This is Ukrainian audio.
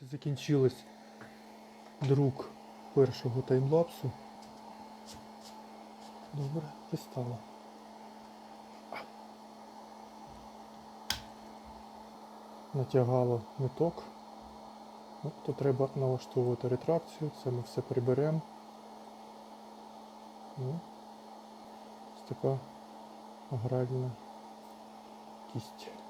Закінчилось друк першого таймлапсу. Добре, пристало. Натягало ниток. Ну, то треба налаштовувати ретракцію, це ми все приберемо. Ну, ось така гральна кість.